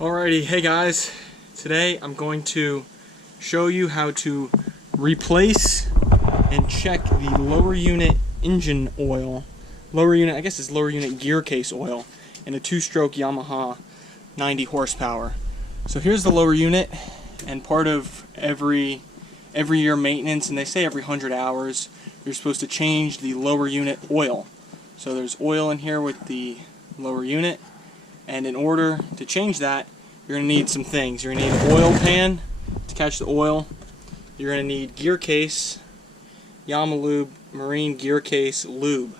Alrighty, hey guys, today I'm going to show you how to replace and check the lower unit engine oil, I guess it's lower unit gear case oil in a two-stroke Yamaha 90 horsepower. So here's the lower unit, and part of every year maintenance, and they say every 100 hours, you're supposed to change the lower unit oil. So there's oil in here with the lower unit, and in order to change that, you're going to need some things. You're going to need an oil pan to catch the oil. You're going to need gear case, Yamaha lube, marine gear case lube,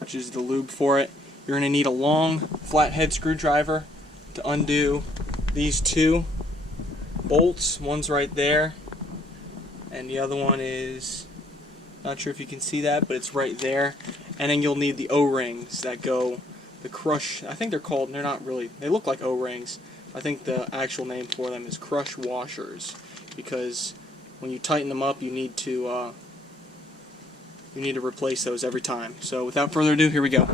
which is the lube for it. You're going to need a long flathead screwdriver to undo these two bolts. One's right there, and the other one is, not sure if you can see that, but it's right there. And then you'll need the O-rings that go, the crush, I think they're called, they're not really, they look like O-rings. I think the actual name for them is crush washers, because when you tighten them up, you need to replace those every time. So without further ado, here we go.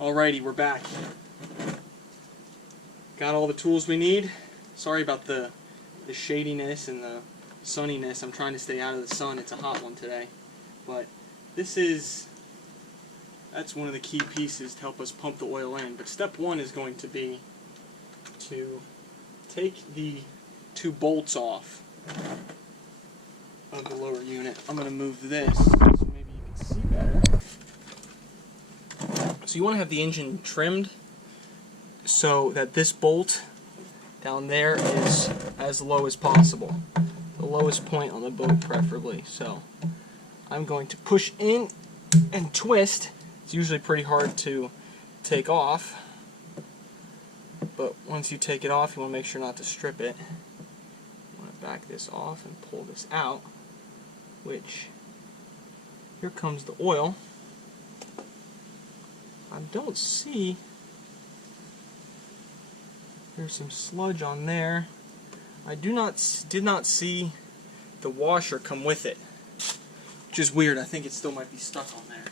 Alrighty, we're back. Got all the tools we need. Sorry about the shadiness and the sunniness. I'm trying to stay out of the sun. It's a hot one today. But that's one of the key pieces to help us pump the oil in. But step one is going to be to take the two bolts off of the lower unit. I'm going to move this so maybe you can see better. So you want to have the engine trimmed so that this bolt down there is as low as possible. The lowest point on the boat preferably. So I'm going to push in and twist. It's usually pretty hard to take off, but once you take it off, you want to make sure not to strip it. You want to back this off and pull this out, which, here comes the oil. I don't see, there's some sludge on there. I did not see the washer come with it, which is weird. I think it still might be stuck on there.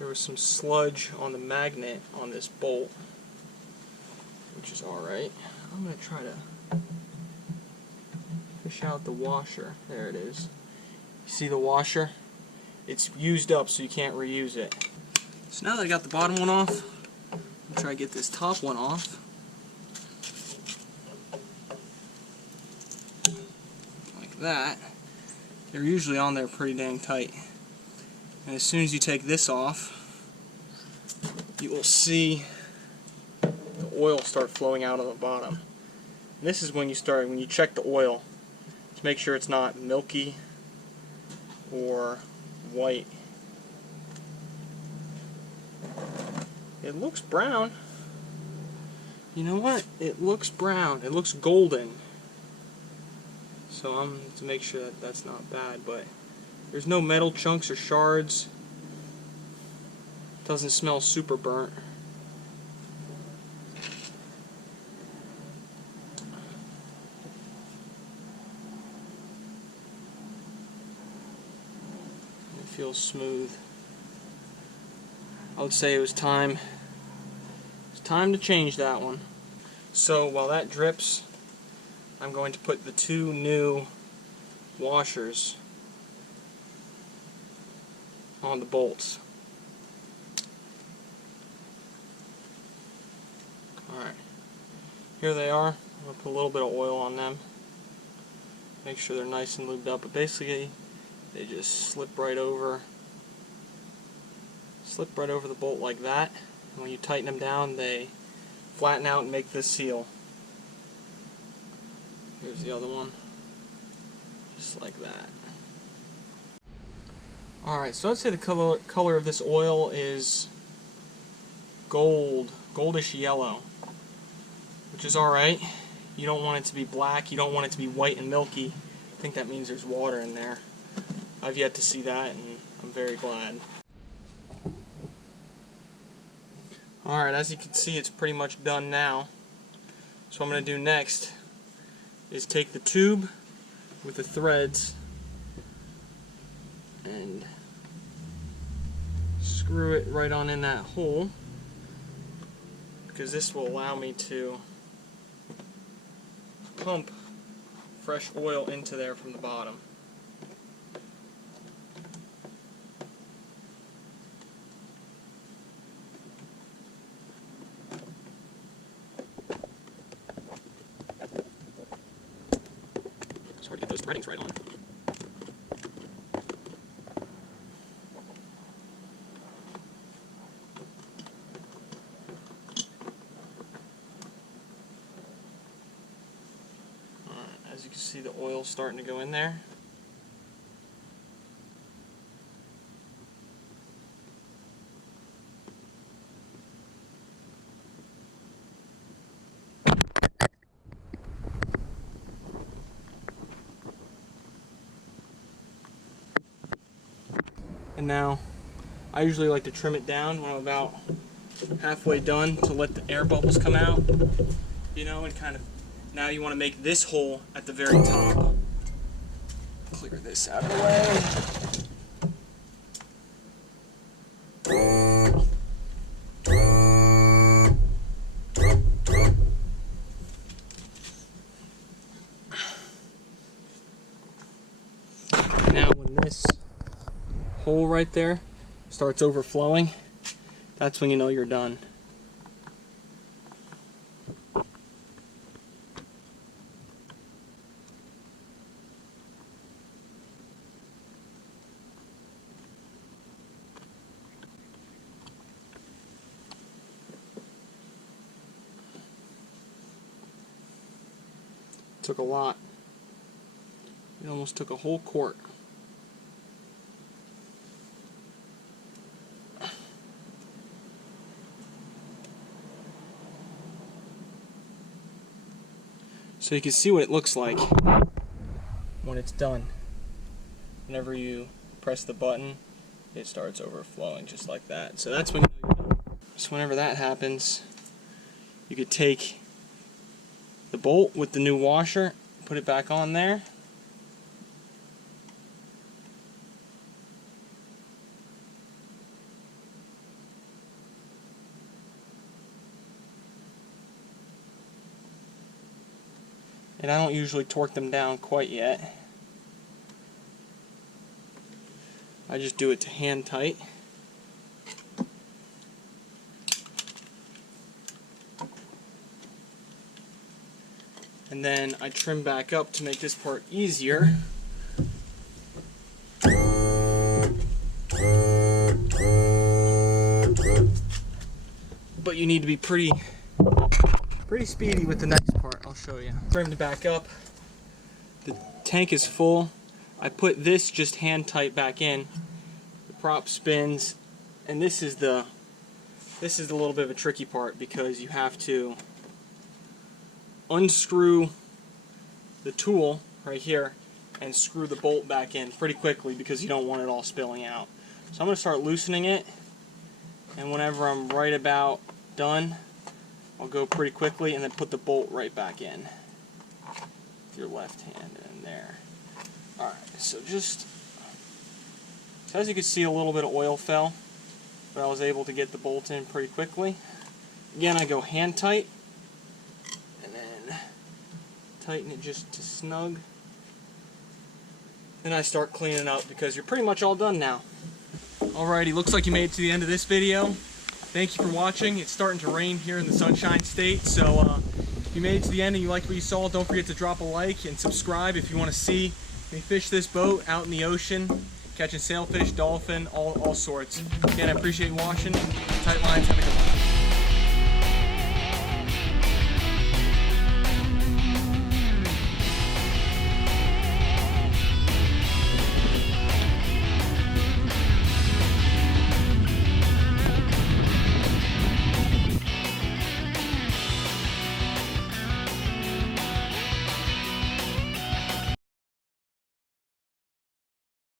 There was some sludge on the magnet on this bolt, which is alright. I'm going to try to fish out the washer. There it is. You see the washer? It's used up, so you can't reuse it. So now that I got the bottom one off, I'm going to try to get this top one off. Like that. They're usually on there pretty dang tight. And as soon as you take this off, you will see the oil start flowing out of the bottom. And this is when you check the oil to make sure it's not milky or white. It looks brown. You know what? It looks brown. It looks golden. So I'm to make sure that that's not bad, but there's no metal chunks or shards. Doesn't smell super burnt. It feels smooth. I would say it was time to change that one. So while that drips, I'm going to put the two new washers on the bolts. Alright, here they are. I'm going to put a little bit of oil on them. Make sure they're nice and lubed up, but basically they just slip right over the bolt like that. And when you tighten them down, they flatten out and make this seal. Here's the other one. Just like that. Alright, so I'd say the color of this oil is gold, goldish yellow, which is alright. You don't want it to be black, you don't want it to be white and milky. I think that means there's water in there. I've yet to see that, and I'm very glad. Alright, as you can see, it's pretty much done now. So what I'm going to do next is take the tube with the threads and screw it right on in that hole, because this will allow me to pump fresh oil into there from the bottom. It's hard to get those threadings right on. As you can see, the oil's starting to go in there. And now, I usually like to trim it down when I'm about halfway done to let the air bubbles come out, you know, and kind of. Now you want to make this hole at the very top. Clear this out of the way. Now when this hole right there starts overflowing, that's when you know you're done. Took a lot. It almost took a whole quart. So you can see what it looks like when it's done. Whenever you press the button, it starts overflowing just like that. So that's when you know you're done. So whenever that happens, you could take the bolt with the new washer, put it back on there. And I don't usually torque them down quite yet. I just do it to hand tight. And then I trim back up to make this part easier. But you need to be pretty speedy with the next part. I'll show you. Trimmed back up. The tank is full. I put this just hand tight back in. The prop spins, and this is the little bit of a tricky part, because you have to unscrew the tool right here and screw the bolt back in pretty quickly, because you don't want it all spilling out. So I'm going to start loosening it, and whenever I'm right about done, I'll go pretty quickly and then put the bolt right back in with your left hand and there. Alright, so as you can see, a little bit of oil fell, but I was able to get the bolt in pretty quickly. Again, I go hand tight and then tighten it just to snug. Then I start cleaning up, because you're pretty much all done now. Alrighty, looks like you made it to the end of this video. Thank you for watching. It's starting to rain here in the Sunshine State, so if you made it to the end and you liked what you saw, don't forget to drop a like and subscribe if you want to see me fish this boat out in the ocean, catching sailfish, dolphin, all sorts. Again, I appreciate you watching. Tight lines, have a good one.